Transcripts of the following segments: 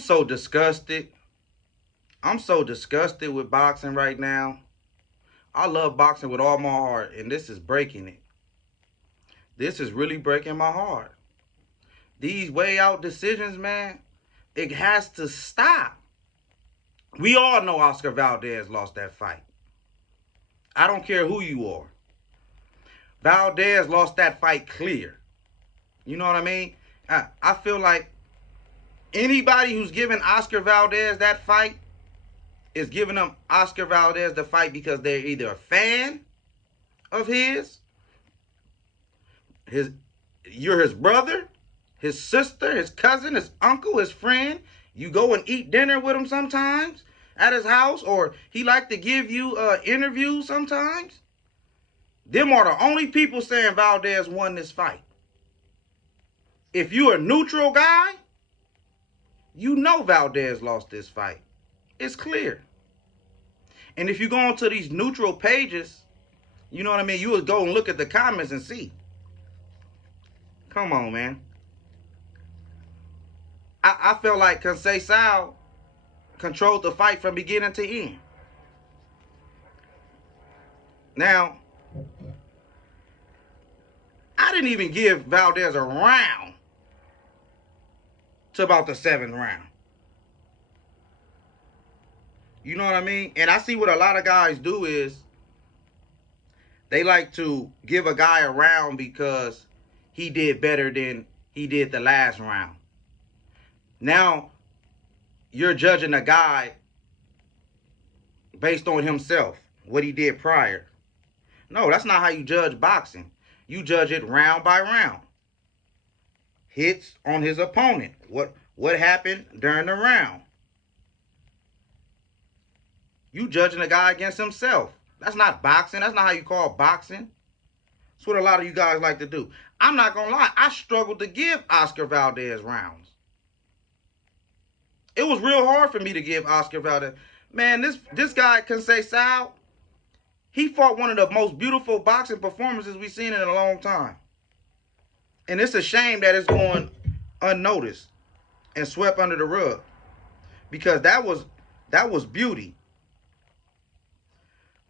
so disgusted. I'm so disgusted with boxing right now. I love boxing with all my heart, and this is breaking it. This is really breaking my heart. These way out decisions, man, it has to stop. We all know Oscar Valdez lost that fight. I don't care who you are. Valdez lost that fight clear. You know what I mean? I feel like anybody who's giving Oscar Valdez that fight is giving them Oscar Valdez the fight because they're either a fan of you're his brother, his sister, his cousin, his uncle, his friend. You go and eat dinner with him sometimes at his house, or he like to give you interviews sometimes. Them are the only people saying Valdez won this fight. If you're a neutral guy, you know Valdez lost this fight. It's clear. And if you go onto these neutral pages, you know what I mean? You would go and look at the comments and see. Come on, man. I felt like Conceicao controlled the fight from beginning to end. Now, I didn't even give Valdez a round to about the 7th round. You know what I mean? And I see what a lot of guys do is they like to give a guy a round because he did better than he did the last round. Now, you're judging a guy based on himself, what he did prior. No, that's not how you judge boxing. You judge it round by round. Hits on his opponent. What happened during the round? You judging a guy against himself. That's not boxing. That's not how you call boxing. That's what a lot of you guys like to do. I'm not going to lie. I struggled to give Oscar Valdez rounds. It was real hard for me to give Oscar Valdez. Man, this guy, Conceicao, he fought one of the most beautiful boxing performances we've seen in a long time. And it's a shame that it's going unnoticed and swept under the rug. Because that was beauty.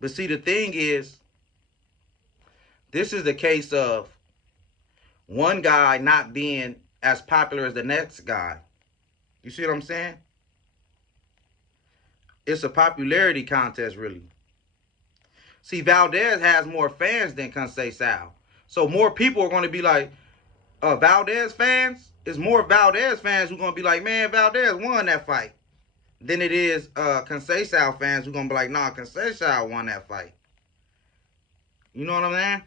But see, the thing is, this is the case of one guy not being as popular as the next guy. You see what I'm saying? It's a popularity contest, really. See, Valdez has more fans than Conceicao. So more people are going to be like, Valdez fans? It's more Valdez fans who are going to be like, man, Valdez won that fight. Than it is Conceicao fans who are going to be like, nah, Conceicao won that fight. You know what I'm saying?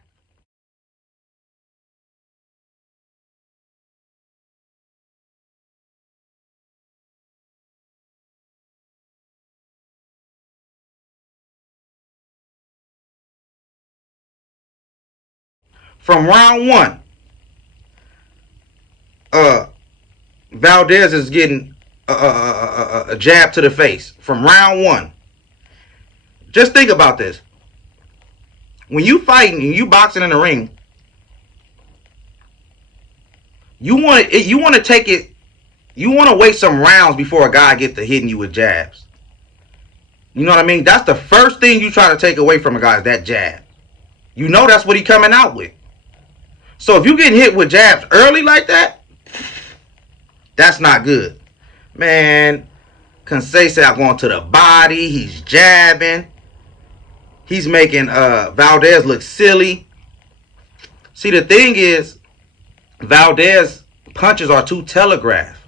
From round one, Valdez is getting a jab to the face from round one. Just think about this. When you fighting and you boxing in the ring, you want to take it. You want to wait some rounds before a guy gets to hitting you with jabs. You know what I mean? That's the first thing you try to take away from a guy is that jab. You know that's what he's coming out with. So if you getting hit with jabs early like that, that's not good. Man, Conceicao going to the body. He's jabbing. He's making Valdez look silly. See, the thing is, Valdez punches are too telegraphed.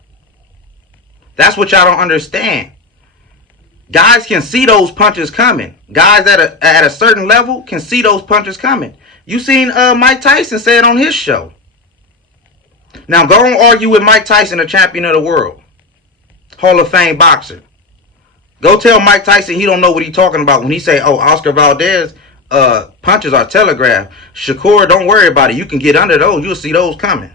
That's what y'all don't understand. Guys can see those punches coming. Guys at a certain level can see those punches coming. You seen Mike Tyson say it on his show. Now go and argue with Mike Tyson, the champion of the world, Hall of Fame boxer. Go tell Mike Tyson he don't know what he's talking about when he say, oh, Oscar Valdez punches are telegraphed. Shakur, don't worry about it. You can get under those. You'll see those coming.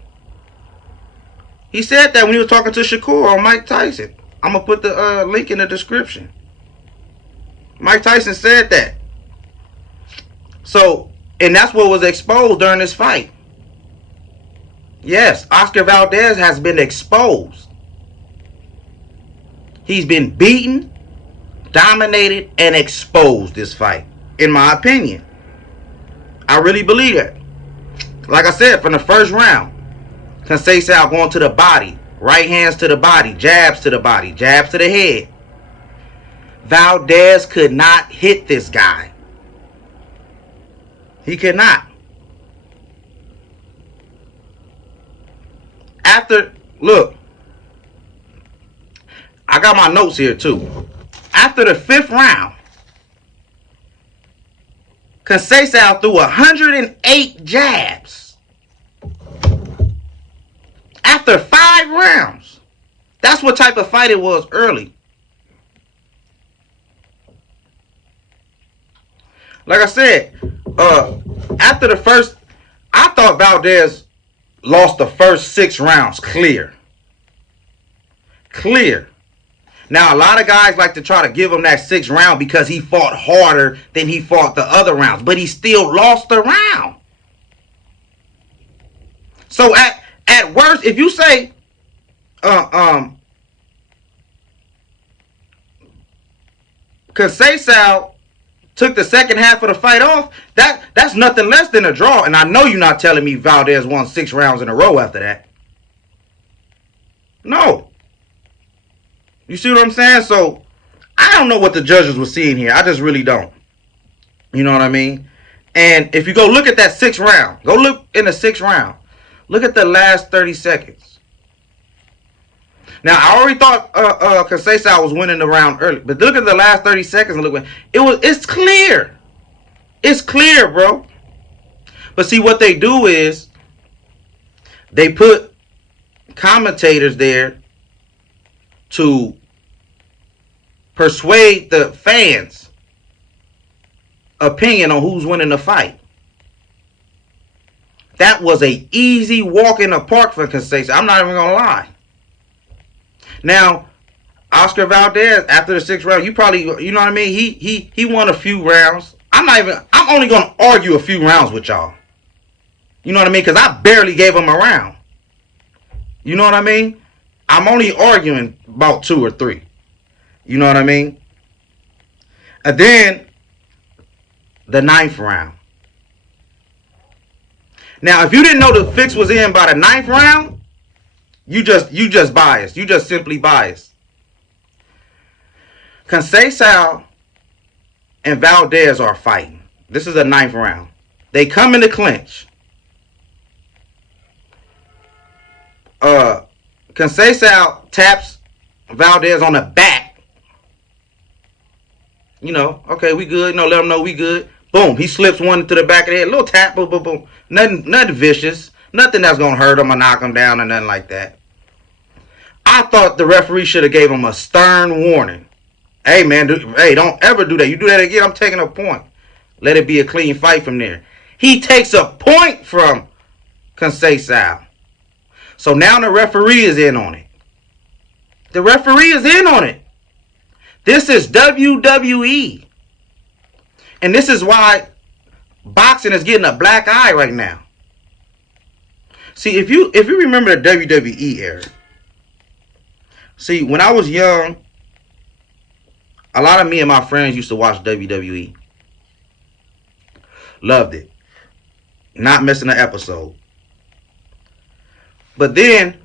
He said that when he was talking to Shakur on Mike Tyson. I'm going to put the link in the description. Mike Tyson said that. So, and that's what was exposed during this fight. Yes, Oscar Valdez has been exposed. He's been beaten, dominated, and exposed this fight, in my opinion. I really believe that. Like I said, from the first round, Conceicao going to the body, right hands to the body, jabs to the body, jabs to the head. Valdez could not hit this guy. He could not. Look, I got my notes here too. After the 5th round, Conceicao threw 108 jabs. After 5 rounds. That's what type of fight it was early. Like I said, after the first, I thought Valdez lost the first 6 rounds clear. Clear. Now, a lot of guys like to try to give him that 6th round because he fought harder than he fought the other rounds. But he still lost the round. So, at worst, if you say, Conceicao took the second half of the fight off, that's nothing less than a draw. And I know you're not telling me Valdez won 6 rounds in a row after that. No. You see what I'm saying? So, I don't know what the judges were seeing here. I just really don't. You know what I mean? And if you go look at that 6th round, go look in the 6th round. Look at the last 30 seconds. Now, I already thought Conceicao was winning the round early. But look at the last 30 seconds and look what it's clear. It's clear, bro. But see, what they do is they put commentators there to persuade the fans' opinion on who's winning the fight. That was a easy walk in the park for Conceicao. I'm not even gonna lie. Now, Oscar Valdez, after the 6th round, you probably, you know what I mean? He won a few rounds. I'm only gonna argue a few rounds with y'all. You know what I mean? Because I barely gave him a round. You know what I mean? I'm only arguing about 2 or 3. You know what I mean? And then the 9th round. Now, if you didn't know the fix was in by the 9th round, you just biased. You just simply biased. Conceicao and Valdez are fighting. This is the 9th round. They come in the clinch. Conceicao taps Valdez on the back. You know, okay, we good. Let him know we good. Boom, he slips one to the back of the head. Little tap, boom, boom, boom. Nothing vicious. Nothing that's going to hurt him or knock him down or nothing like that. I thought the referee should have gave him a stern warning. Hey, man, don't ever do that. You do that again, I'm taking a point. Let it be a clean fight from there. He takes a point from Conceicao. So now the referee is in on it. The referee is in on it. This is WWE. And this is why boxing is getting a black eye right now. See, if you remember the WWE era. See, when I was young, a lot of me and my friends used to watch WWE. Loved it. Not missing an episode. But then,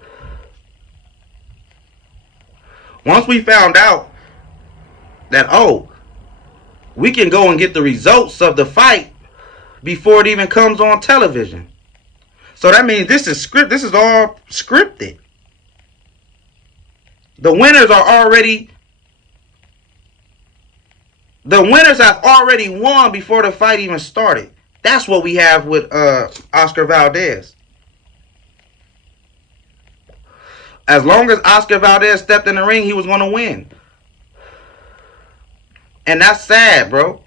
once we found out that, we can go and get the results of the fight before it even comes on television. So that means this is all scripted. The winners have already won before the fight even started. That's what we have with Oscar Valdez. As long as Oscar Valdez stepped in the ring, he was going to win. And that's sad, bro.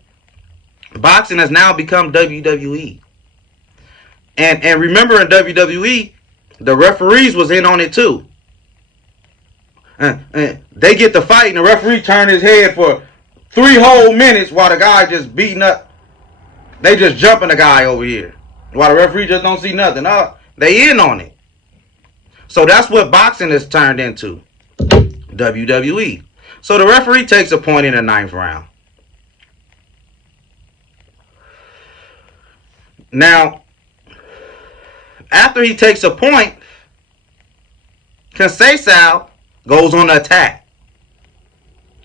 Boxing has now become WWE. And remember in WWE, the referees was in on it too. They get the fight and the referee turn his head for 3 whole minutes while the guy just beating up. They just jumping the guy over here. While the referee just don't see nothing. They in on it. So that's what boxing has turned into. WWE. So the referee takes a point in the 9th round. Now, after he takes a point, Conceicao goes on the attack.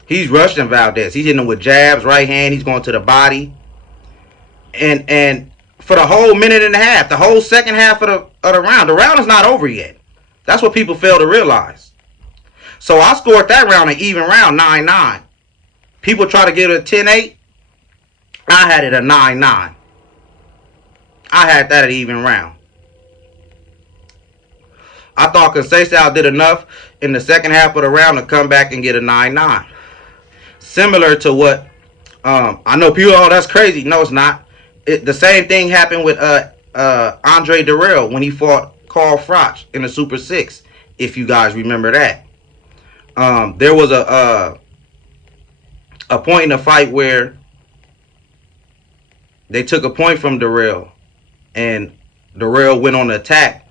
He's rushing Valdez. He's hitting him with jabs, right hand. He's going to the body. And for the whole minute and a half, the whole second half of the round is not over yet. That's what people fail to realize. So I scored that round an even round, 9-9. People try to get it a 10-8. I had it a 9-9. I had that at even round. I thought Conceicao did enough in the second half of the round to come back and get a 9-9. Similar to what I know people, oh, that's crazy. No, it's not. The same thing happened with Andre Dirrell when he fought Carl Froch in the Super 6, if you guys remember that. There was a point in the fight where they took a point from Dirrell, and Dirrell went on the attack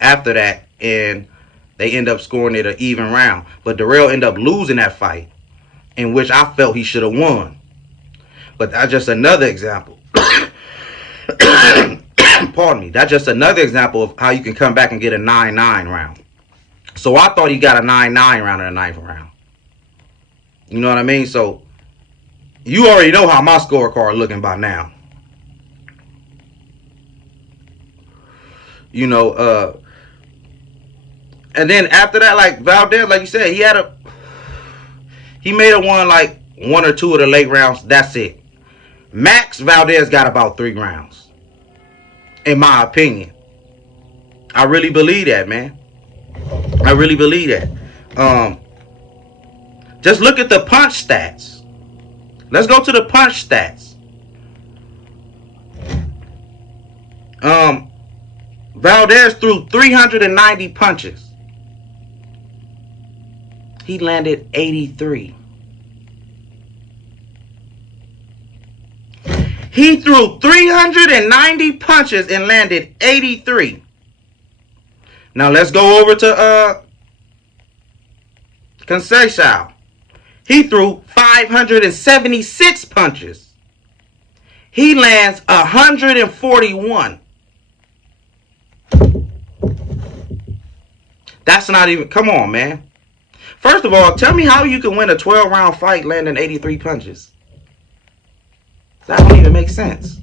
after that, and they end up scoring it an even round. But Dirrell ended up losing that fight, in which I felt he should have won. But that's just another example. Pardon me. That's just another example of how you can come back and get a 9-9 round. So I thought he got a 9-9 round in the 9th round. You know what I mean? So you already know how my scorecard looking by now. You know, and then after that, like Valdez, like you said, he may have won like 1 or 2 of the late rounds. That's it. Max Valdez got about 3 rounds, in my opinion. I really believe that, man. I really believe that. Just look at the punch stats. Let's go to the punch stats. Valdez threw 390 punches. He landed 83. He threw 390 punches and landed 83. Now let's go over to Conceicao. He threw 576 punches. He lands 141. That's not even, come on, man. First of all, tell me how you can win a 12-round fight landing 83 punches. That don't even make sense.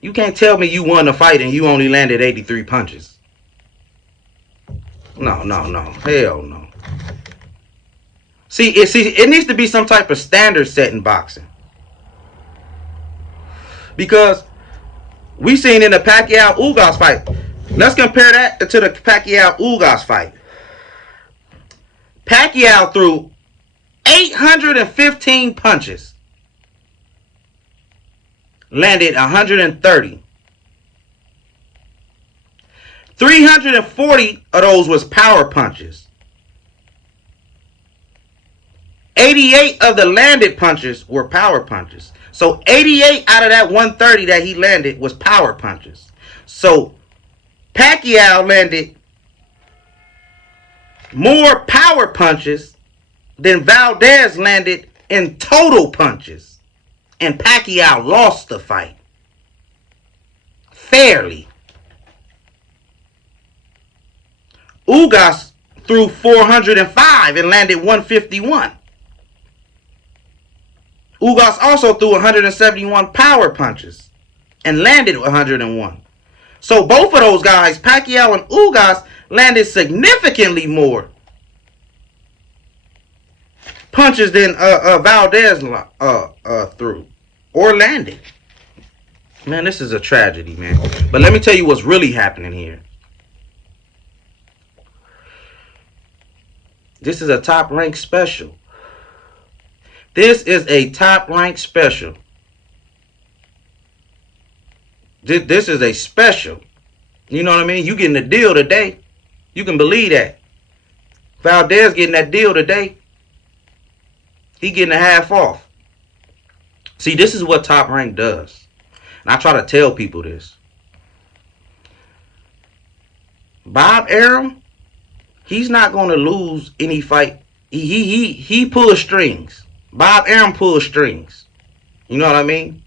You can't tell me you won a fight and you only landed 83 punches. No. Hell no. See, it needs to be some type of standard set in boxing. Because we seen in the Pacquiao-Ugas fight. Let's compare that to the Pacquiao-Ugas fight. Pacquiao threw 815 punches. Landed 130. 340 of those was power punches. 88 of the landed punches were power punches. So 88 out of that 130 that he landed was power punches. So Pacquiao landed more power punches than Valdez landed in total punches. And Pacquiao lost the fight. Fairly. Ugas threw 405 and landed 151. Ugas also threw 171 power punches and landed 101. So both of those guys, Pacquiao and Ugas, landed significantly more punches than Valdez threw or landed. Man, this is a tragedy, man. But let me tell you what's really happening here. This is a top rank special. This is a top rank special. This is a special. You know what I mean? You getting a deal today. You can believe that. Valdez getting that deal today. He getting a half off. See, this is what Top Rank does. And I try to tell people this. Bob Arum, he's not going to lose any fight He pulls strings. Bob Arum pulls strings. You know what I mean?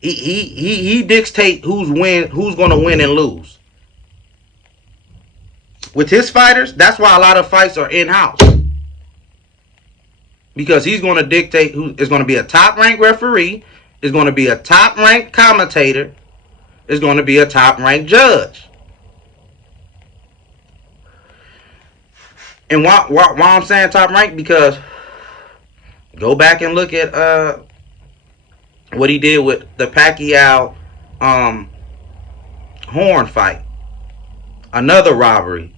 He dictates who's gonna win and lose. With his fighters, that's why a lot of fights are in-house. Because he's gonna dictate who is gonna be a top-ranked referee, is gonna be a top-ranked commentator, is gonna be a top-ranked judge. And why I'm saying top-ranked? Because go back and look at what he did with the Pacquiao Horn fight. Another robbery.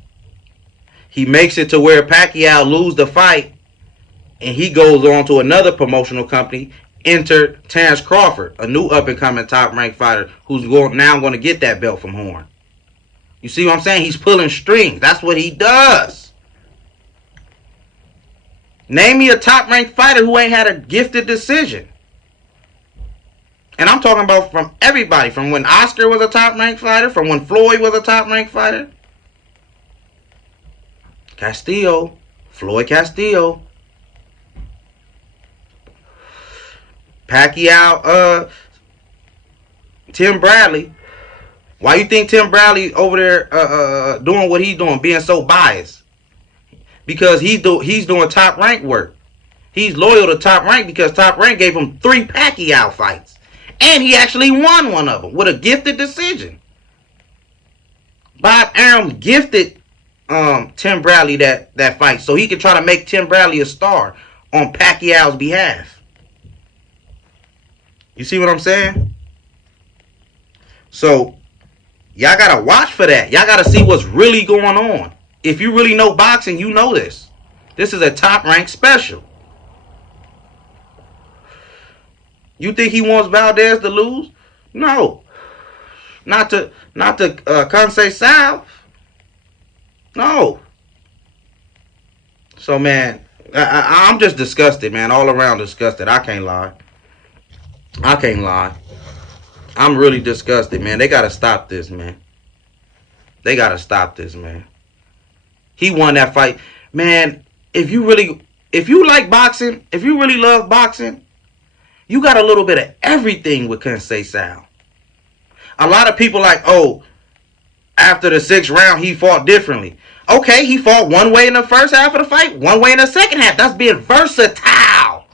He makes it to where Pacquiao lose the fight, and he goes on to another promotional company, enter Terrence Crawford, a new up-and-coming top-ranked fighter who's now going to get that belt from Horn. You see what I'm saying? He's pulling strings. That's what he does. Name me a top-ranked fighter who ain't had a gifted decision. And I'm talking about from everybody. From when Oscar was a top-ranked fighter. From when Floyd was a top-ranked fighter. Castillo. Floyd Castillo. Pacquiao. Tim Bradley. Why you think Tim Bradley over there doing what he's doing? Being so biased? Because he's doing top-ranked work. He's loyal to Top Rank because Top Rank gave him 3 Pacquiao fights. And he actually won one of them with a gifted decision. Bob Arum gifted Tim Bradley that fight so he could try to make Tim Bradley a star on Pacquiao's behalf. You see what I'm saying? So, y'all got to watch for that. Y'all got to see what's really going on. If you really know boxing, you know this. This is a top-ranked special. You think he wants Valdez to lose? No. Not to Conceicao. No. So, man, I'm just disgusted, man. All around disgusted. I can't lie. I'm really disgusted, man. They got to stop this, man. He won that fight. Man, if you like boxing, if you really love boxing, you got a little bit of everything with Conceicao. A lot of people like, oh, after the 6th round, he fought differently. Okay, he fought one way in the first half of the fight, one way in the second half. That's being versatile.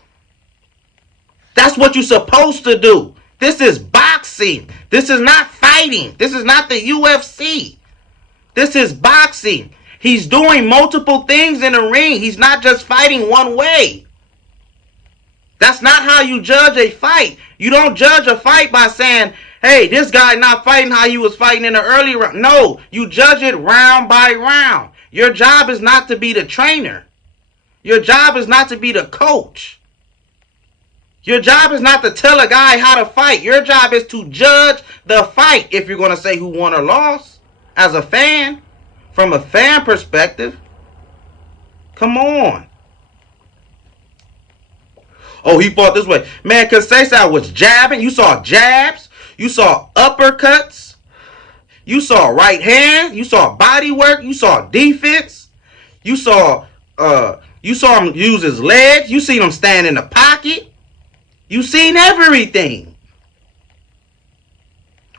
That's what you're supposed to do. This is boxing. This is not fighting. This is not the UFC. This is boxing. He's doing multiple things in the ring. He's not just fighting one way. That's not how you judge a fight. You don't judge a fight by saying, hey, this guy not fighting how he was fighting in the early round. No, you judge it round by round. Your job is not to be the trainer. Your job is not to be the coach. Your job is not to tell a guy how to fight. Your job is to judge the fight if you're going to say who won or lost as a fan. From a fan perspective. Come on. Oh, he fought this way. Man, Conceicao was jabbing. You saw jabs. You saw uppercuts. You saw right hand. You saw body work. You saw defense. You saw him use his legs. You seen him stand in the pocket. You seen everything.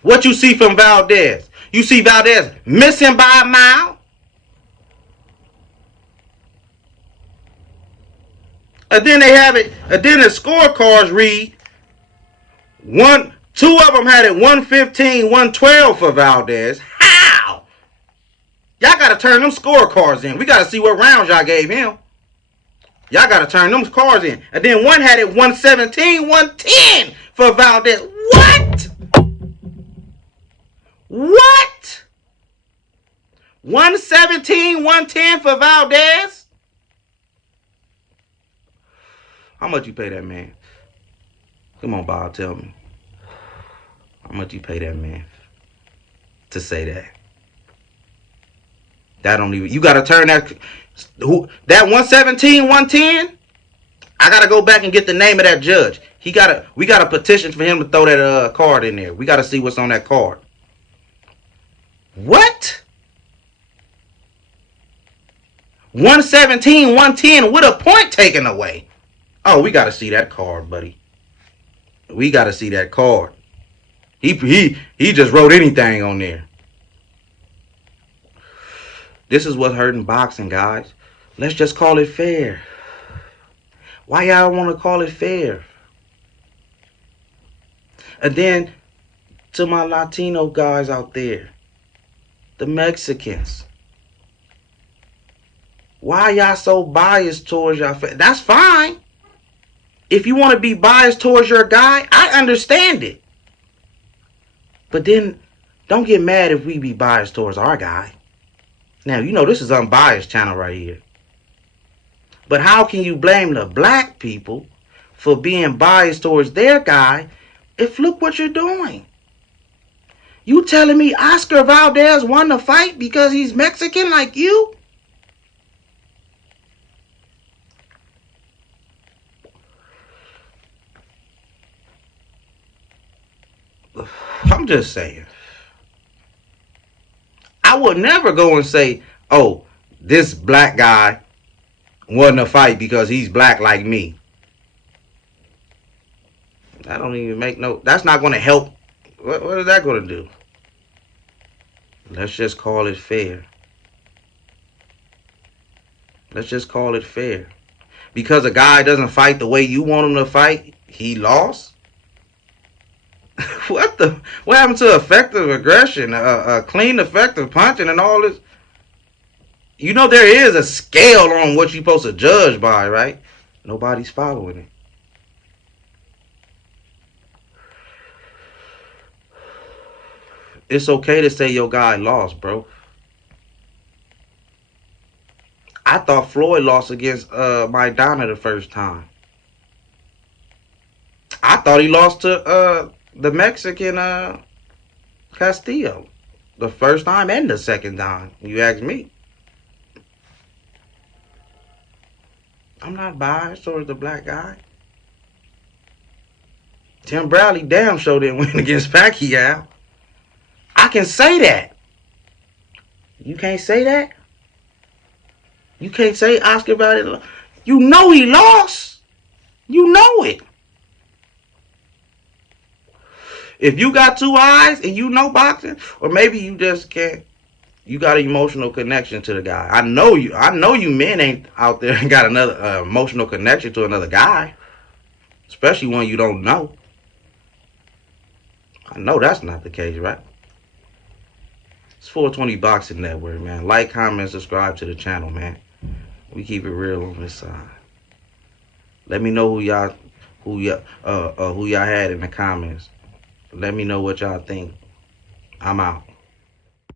What you see from Valdez? You see Valdez miss him by a mile. And then they have it. And then the scorecards read 2 of them had it 115, 112 for Valdez. How? Y'all got to turn them scorecards in. We got to see what rounds y'all gave him. Y'all got to turn them cards in. And then one had it 117, 110 for Valdez. What? What? 117, 110 for Valdez? How much you pay that man? Come on, Bob, tell me. How much you pay that man to say that? That don't even... You got to turn that... That 117, 110? I got to go back and get the name of that judge. We got a petition for him to throw that card in there. We got to see what's on that card. What? 117, 110 with a point taken away. Oh, we got to see that card, buddy. We got to see that card. He just wrote anything on there. This is what's hurting boxing, guys. Let's just call it fair. Why y'all want to call it fair? And then to my Latino guys out there, the Mexicans, why y'all so biased towards y'all? That's fine. If you want to be biased towards your guy, I understand it. But then don't get mad if we be biased towards our guy. Now, you know this is unbiased channel right here. But how can you blame the black people for being biased towards their guy if look what you're doing? You telling me Oscar Valdez won the fight because he's Mexican like you? I'm just saying. I would never go and say, oh, this black guy won the fight because he's black like me. I don't even make no... That's not going to help. What is that going to do? Let's just call it fair. Let's just call it fair. Because a guy doesn't fight the way you want him to fight, he lost? What happened to effective aggression, clean effective punching and all this? You know there is a scale on what you're supposed to judge by, right? Nobody's following it. It's okay to say your guy lost, bro. I thought Floyd lost against Maidana the first time. I thought he lost to the Mexican Castillo the first time and the second time. You ask me. I'm not biased towards the black guy. Tim Bradley damn sure didn't win against Pacquiao. I can say that. You can't say that? You can't say Oscar Valdez. You know he lost. You know it. If you got two eyes and you know boxing, or maybe you just can't, you got an emotional connection to the guy. I know you men ain't out there and got another emotional connection to another guy, especially one you don't know. I know that's not the case, right? It's 420 Boxing Network, man. Like, comment, subscribe to the channel, man. We keep it real on this side. Let me know who y'all had in the comments. Let me know what y'all think. I'm out.